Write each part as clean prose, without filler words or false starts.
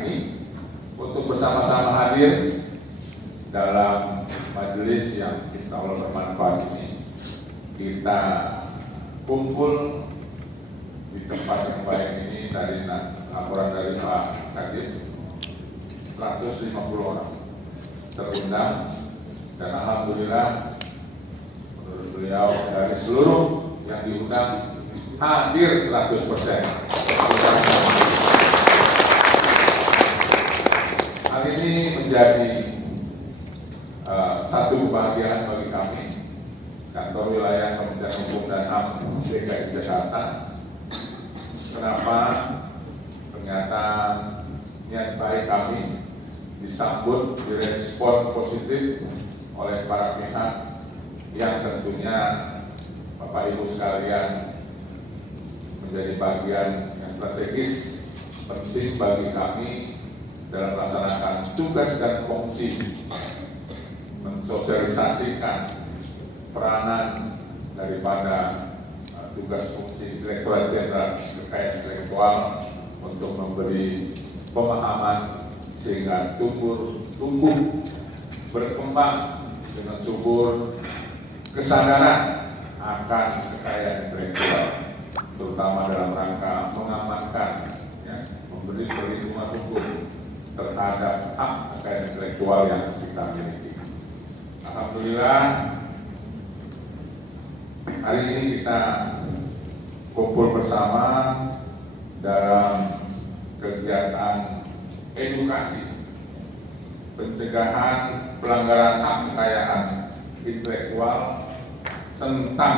ini untuk bersama-sama hadir dalam majelis yang insya Allah bermanfaat ini. Kita kumpul di tempat yang baik ini. Dari laporan dari Pak Kadif 150 orang terundang, dan alhamdulillah menurut beliau dari seluruh yang diundang hadir 100%. Hal ini menjadi satu kebahagiaan bagi kami, kantor wilayah Kementerian Hukum dan HAM DKI Jakarta. Kenapa? Ternyata niat baik kami disambut, direspon positif oleh para pihak yang tentunya Bapak Ibu sekalian menjadi bagian yang strategis penting bagi kami dalam melaksanakan tugas dan fungsi mensosialisasikan peranan daripada tugas fungsi Direktorat Jenderal Kekayaan Intelektual untuk memberi pemahaman sehingga tumbuh berkembang dengan subur kesadaran akan kekayaan intelektual, terutama dalam rangka mengamankan, memberi perlindungan hukum terhadap hak kekayaan intelektual yang kita miliki. Alhamdulillah, hari ini kita kumpul bersama dalam kegiatan edukasi pencegahan pelanggaran hak kekayaan intelektual tentang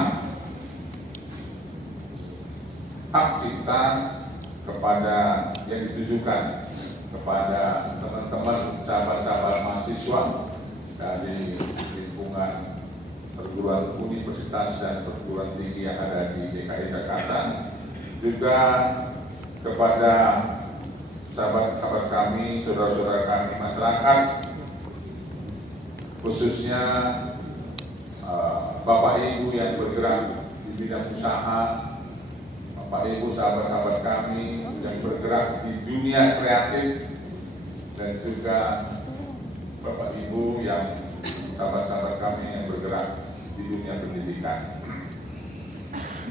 hak cipta kepada yang ditujukan kepada teman-teman sahabat-sahabat mahasiswa dari lingkungan perguruan universitas dan perguruan tinggi yang ada di DKI Jakarta, juga kepada sahabat-sahabat kami, saudara-saudara kami masyarakat, khususnya Bapak Ibu yang bergerak di bidang usaha, Bapak Ibu sahabat-sahabat kami yang bergerak di dunia kreatif, dan juga Bapak Ibu yang sahabat-sahabat kami yang bergerak di dunia pendidikan.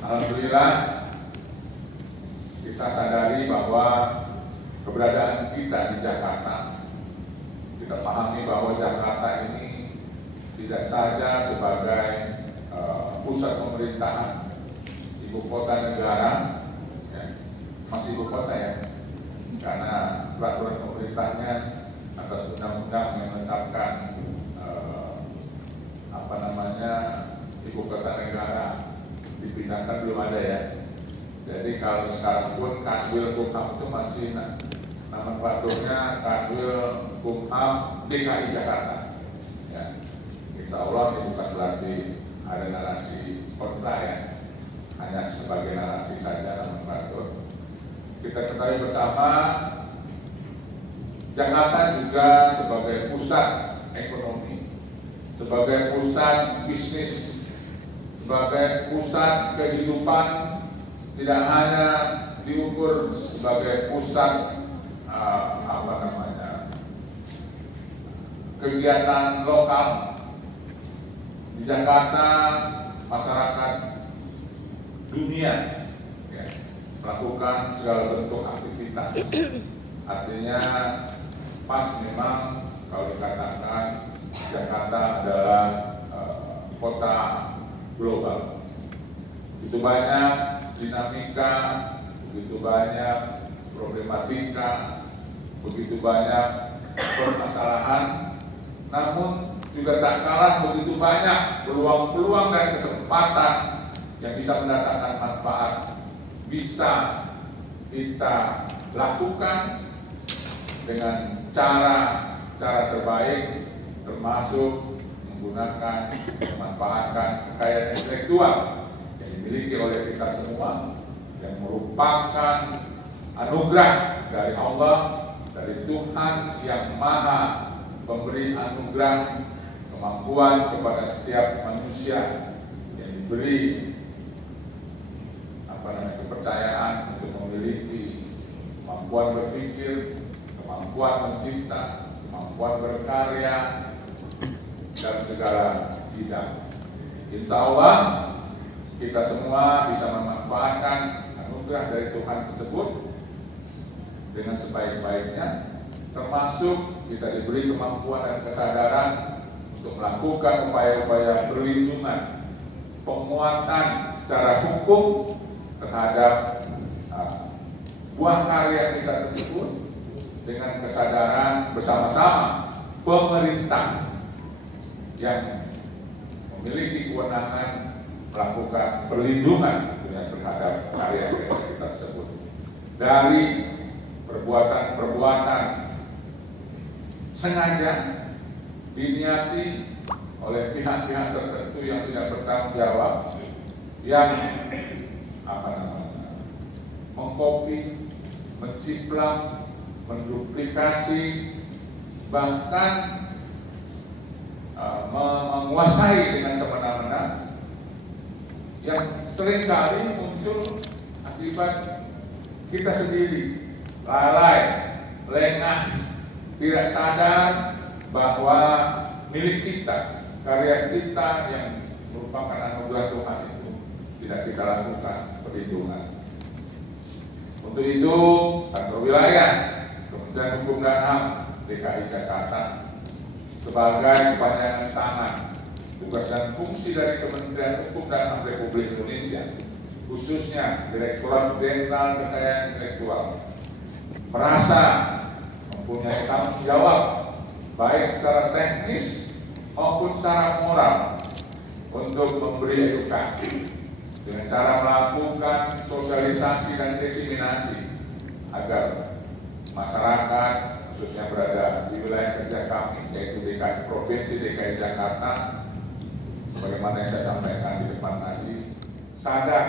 Alhamdulillah, kita sadari bahwa keberadaan kita di Jakarta, kita pahami bahwa Jakarta ini tidak saja sebagai pusat pemerintahan, ibu kota negara, masih ibu kota ya, karena peraturan pemerintahnya atas undang-undang yang menetapkan ibu kota negara dipindahkan belum ada ya. Jadi kalau sekarang pun Kanwil Kumham itu masih nama pelaturnya Kanwil Kumham DKI Jakarta. Ya. Insya Allah ini bukan berarti ada narasi kontra ya, hanya sebagai narasi saja nama pelatur. Kita ketahui bersama Jakarta juga sebagai pusat ekonomi, sebagai pusat bisnis, sebagai pusat kehidupan, tidak hanya diukur sebagai pusat kegiatan lokal. Di Jakarta masyarakat dunia melakukan segala bentuk aktivitas. Artinya pas memang kalau dikatakan Jakarta adalah kota global. Begitu banyak dinamika, begitu banyak problematika, begitu banyak permasalahan, namun juga tak kalah begitu banyak peluang-peluang dan kesempatan yang bisa mendatangkan manfaat bisa kita lakukan dengan cara terbaik, termasuk menggunakan, memanfaatkan kekayaan intelektual yang dimiliki oleh kita semua, yang merupakan anugerah dari Allah, dari Tuhan yang Maha Pemberi anugerah kemampuan kepada setiap manusia yang diberi kepercayaan untuk memiliki kemampuan berpikir, kemampuan kemampuan mencipta, kemampuan berkarya dalam segala bidang. Insya Allah kita semua bisa memanfaatkan anugerah dari Tuhan tersebut dengan sebaik-baiknya, termasuk kita diberi kemampuan dan kesadaran untuk melakukan upaya-upaya perlindungan, penguatan secara hukum terhadap buah karya kita tersebut dengan kesadaran bersama-sama pemerintah yang memiliki kewenangan melakukan perlindungan terhadap karya kita tersebut dari perbuatan-perbuatan sengaja diniati oleh pihak-pihak tertentu yang tidak bertanggung jawab, yang mengkopi, menciplak, menduplikasi, bahkan menguasai dengan semena-mena, yang seringkali muncul akibat kita sendiri lalai, lengah, tidak sadar bahwa milik kita, karya kita yang merupakan anugerah Tuhan itu tidak kita lakukan perlindungan. Untuk itu, kantor wilayah Kementerian Hukum dan HAM DKI Jakarta sebagai kepanjangan tangan tugas dan fungsi dari Kementerian Hukum dan HAM Republik Indonesia, khususnya Direktorat Jenderal Kekayaan Intelektual, merasa mempunyai tanggung jawab baik secara teknis maupun secara moral untuk memberi edukasi dengan cara melakukan sosialisasi dan diseminasi agar masyarakat khususnya berada di wilayah kerja kami, yaitu DKI Provinsi DKI Jakarta, sebagaimana yang saya sampaikan di depan tadi, sadar